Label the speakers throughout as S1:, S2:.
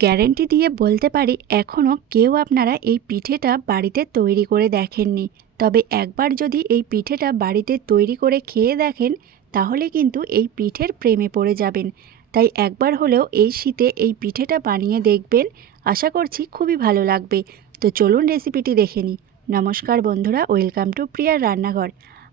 S1: Guarantee দিয়ে বলতে পারি এখনও কেউ আপনারা এই পিঠেটা বাড়িতে তৈরি করে দেখেননি। তবে একবার যদি এই পিঠেটা বাড়িতে তৈরি করে খেয়ে দেখেন, তাহলে কিন্তু এই পিঠের প্রেমে পড়ে যাবেন। তাই একবার হলেও এই শীতে এই পিঠেটা বানিয়ে দেখবেন, আশা করছি খুবই ভালো লাগবে। তো চলুন রেসিপিটি দেখে নিই। নমস্কার বন্ধুরা, ওয়েলকাম টু প্রিয়ার রান্নাঘর।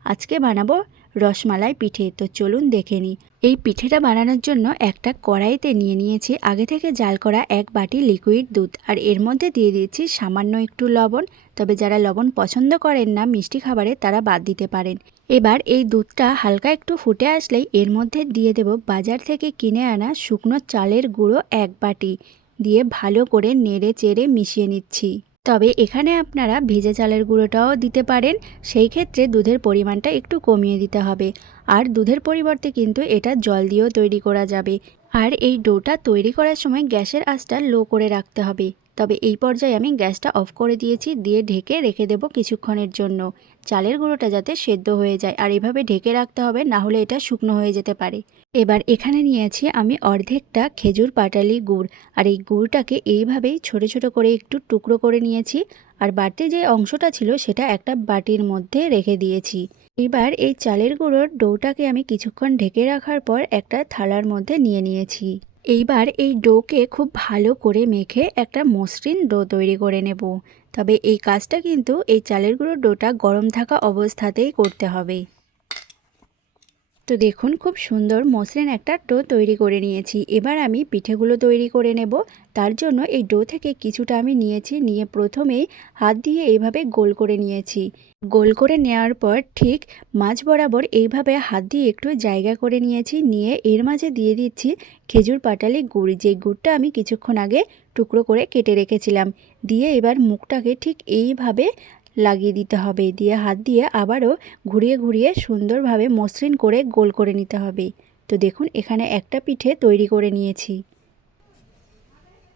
S1: আজকে বানাবো রসমালাই পিঠে। তো চলুন দেখে নিই। এই পিঠেটা বানানোর জন্য একটা কড়াইতে নিয়ে নিয়েছি আগে থেকে জাল করা এক বাটি লিকুইড দুধ আর এর মধ্যে দিয়ে দিয়েছি সামান্য একটু লবণ। তবে যারা লবণ পছন্দ করেন না মিষ্টি খাবারে তারা বাদ দিতে পারেন। এবার এই দুধটা হালকা একটু ফুটে আসলেই এর মধ্যে দিয়ে দেব বাজার থেকে কিনে আনা শুকনো চালের গুঁড়ো এক বাটি। দিয়ে ভালো করে নেড়ে চেড়ে মিশিয়ে নিচ্ছি। তবে এখানে আপনারা ভেজে চালের গুঁড়োটাও দিতে পারেন, সেই ক্ষেত্রে দুধের পরিমাণটা একটু কমিয়ে দিতে হবে। আর দুধের পরিবর্তে কিন্তু এটা জল দিয়েও তৈরি করা যাবে। আর এই ডোটা তৈরি করার সময় গ্যাসের আঁচটা লো করে রাখতে হবে। তবে এই পর্যায়ে আমি গ্যাসটা অফ করে দিয়েছি, দিয়ে ঢেকে রেখে দেবো কিছুক্ষণের জন্য। চালের গুঁড়োটা যাতে সেদ্ধ হয়ে যায়, আর এভাবে ঢেকে রাখতে হবে, না হলে এটা শুকনো হয়ে যেতে পারে। এবার এখানে নিয়েছি আমি অর্ধেকটা খেজুর পাটালি গুড়, আর এই গুড়টাকে এইভাবেই ছোট ছোট করে একটু টুকরো করে নিয়েছি, আর বাড়তি যে অংশটা ছিল সেটা একটা বাটির মধ্যে রেখে দিয়েছি। এবার এই চালের গুঁড়োর ডোটাকে আমি কিছুক্ষণ ঢেকে রাখার পর একটা থালার মধ্যে নিয়ে নিয়েছি। এইবার এই ডোকে খুব ভালো করে মেখে একটা মসৃণ ডো তৈরি করে নেব। তবে এই কাজটা কিন্তু এই চালের গুঁড়ো ডোটা গরম থাকা অবস্থাতেই করতে হবে। তো দেখুন, খুব সুন্দর মসৃণ একটা ডো তৈরি করে নিয়েছি। এবার আমি পিঠেগুলো তৈরি করে নেব। তার জন্য এই ডো থেকে কিছুটা আমি নিয়েছি। নিয়ে প্রথমেই হাত দিয়ে এইভাবে গোল করে নিয়েছি। গোল করে নেওয়ার পর ঠিক মাঝ বরাবর এইভাবে হাত দিয়ে একটু জায়গা করে নিয়েছি। নিয়ে এর মাঝে দিয়ে দিচ্ছি খেজুর পাটালি গুড়। যে গুড়টা আমি কিছুক্ষণ আগে টুকরো করে কেটে রেখেছিলাম। দিয়ে এবার মুখটাকে ঠিক এইভাবে লাগিয়ে দিতে হবে। দিয়ে হাত দিয়ে আবারও ঘুরিয়ে ঘুরিয়ে সুন্দরভাবে মসৃণ করে গোল করে নিতে হবে। তো দেখুন, এখানে একটা পিঠে তৈরি করে নিয়েছি।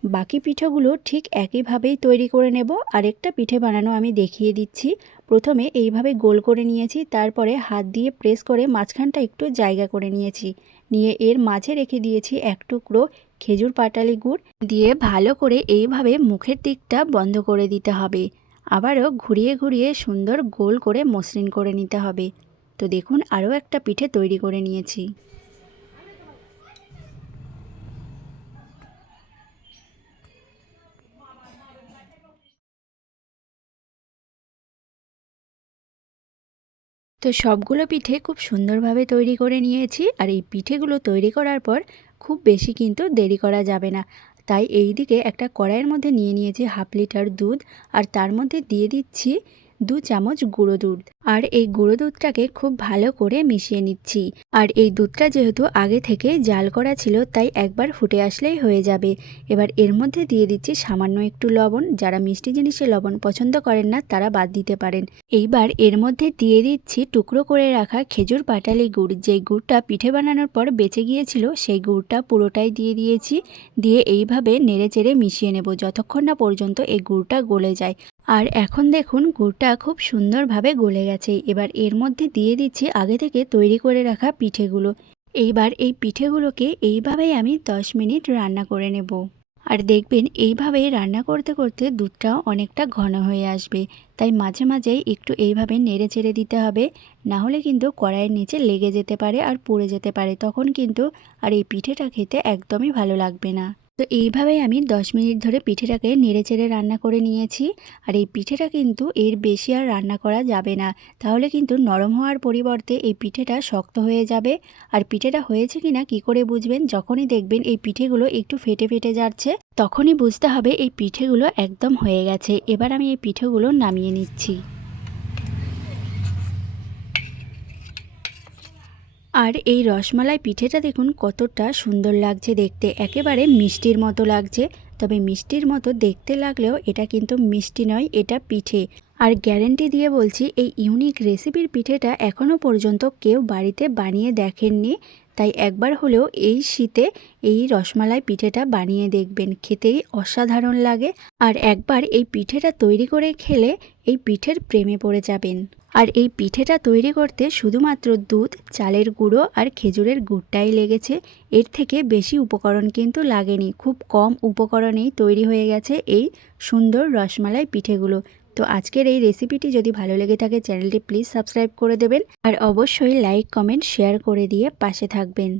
S1: বাকি পিঠেগুলো ঠিক একইভাবেই তৈরি করে নেব। আরেকটা পিঠে বানানো আমি দেখিয়ে দিচ্ছি। প্রথমে এইভাবে গোল করে নিয়েছি, তারপরে হাত দিয়ে প্রেস করে মাঝখানটা একটু জায়গা করে নিয়েছি। নিয়ে এর মাঝে রেখে দিয়েছি এক টুকরো খেজুর পাটালি গুড়। দিয়ে ভালো করে এইভাবে মুখের দিকটা বন্ধ করে দিতে হবে। আবারও ঘুরিয়ে ঘুরিয়ে সুন্দর গোল করে মসৃণ করে নিতে হবে। তো দেখুন, আরও একটা পিঠে তৈরি করে নিয়েছি। তো সবগুলো পিঠে খুব সুন্দরভাবে তৈরি করে নিয়েছি, আর এই পিঠেগুলো তৈরি করার পর খুব বেশি কিন্তু দেরি করা যাবে না। তাই এই দিকে একটা কড়াইয়ের মধ্যে নিয়ে নিয়েছি হাফ লিটার দুধ আর তার মধ্যে দিয়ে দিচ্ছি দু চামচ গুঁড়ো দুধ। আর এই গুঁড়ো দুধটাকে খুব ভালো করে মিশিয়ে নিচ্ছি। আর এই দুধটা যেহেতু আগে থেকে জাল করা ছিল, তাই একবার ফুটে আসলেই হয়ে যাবে। এবার এর মধ্যে দিয়ে দিচ্ছি সামান্য একটু লবণ। যারা মিষ্টি জিনিসে লবণ পছন্দ করেন না, তারা বাদ দিতে পারেন। এইবার এর মধ্যে দিয়ে দিচ্ছি টুকরো করে রাখা খেজুর পাটালি গুড়। যেই গুড়টা পিঠে বানানোর পর বেঁচে গিয়েছিল, সেই গুড়টা পুরোটাই দিয়ে দিয়েছি। দিয়ে এইভাবে নেড়ে চেড়ে মিশিয়ে নেব, যতক্ষণ না পর্যন্ত এই গুড়টা গলে যায়। আর এখন দেখুন গুড়টা খুব সুন্দরভাবে গলে গেছে। এবার এর মধ্যে দিয়ে দিচ্ছি আগে থেকে তৈরি করে রাখা পিঠেগুলো। এইবার এই পিঠেগুলোকে এইভাবেই আমি 10 মিনিট রান্না করে নেব। আর দেখবেন এইভাবেই রান্না করতে করতে দুধটাও অনেকটা ঘন হয়ে আসবে। তাই মাঝে মাঝেই একটু এইভাবে নেড়ে চেড়ে দিতে হবে। না হলে কিন্তু কড়াইয়ের নিচে লেগে যেতে পারে আর পুড়ে যেতে পারে। তখন কিন্তু আর এই পিঠেটা খেতে একদমই ভালো লাগবে না। তো এইভাবেই আমি 10 মিনিট ধরে পিঠেটাকে নেড়ে চেড়ে রান্না করে নিয়েছি। আর এই পিঠেটা কিন্তু এর বেশি আর রান্না করা যাবে না। তাহলে কিন্তু নরম হওয়ার পরিবর্তে এই পিঠেটা শক্ত হয়ে যাবে। আর পিঠেটা হয়েছে কি না কী করে বুঝবেন? যখনই দেখবেন এই পিঠেগুলো একটু ফেটে ফেটে যাচ্ছে, তখনই বুঝতে হবে এই পিঠেগুলো একদম হয়ে গেছে। এবার আমি এই পিঠেগুলো নামিয়ে নিচ্ছি। আর এই রসমালাই পিঠেটা দেখুন কতটা সুন্দর লাগছে দেখতে। একেবারে মিষ্টির মতো লাগছে। তবে মিষ্টির মতো দেখতে লাগলেও এটা কিন্তু মিষ্টি নয়, এটা পিঠে। আর গ্যারেন্টি দিয়ে বলছি, এই ইউনিক রেসিপির পিঠেটা এখনও পর্যন্ত কেউ বাড়িতে বানিয়ে দেখেননি। তাই একবার হলেও এই শীতে এই রসমালাই পিঠেটা বানিয়ে দেখবেন। খেতেই অসাধারণ লাগে। আর একবার এই পিঠেটা তৈরি করে খেলে এই পিঠের প্রেমে পড়ে যাবেন। আর এই পিঠেটা তৈরি করতে শুধুমাত্র দুধ, চালের গুঁড়ো আর খেজুরের গুড়টাই লেগেছে। এর থেকে বেশি উপকরণ কিন্তু লাগেনি। খুব কম উপকরণেই তৈরি হয়ে গেছে এই সুন্দর রসমালাই পিঠেগুলো। তো আজকের এই রেসিপিটি যদি ভালো লেগে থাকে, চ্যানেলটি প্লিজ সাবস্ক্রাইব করে দেবেন। আর অবশ্যই লাইক, কমেন্ট, শেয়ার করে দিয়ে পাশে থাকবেন।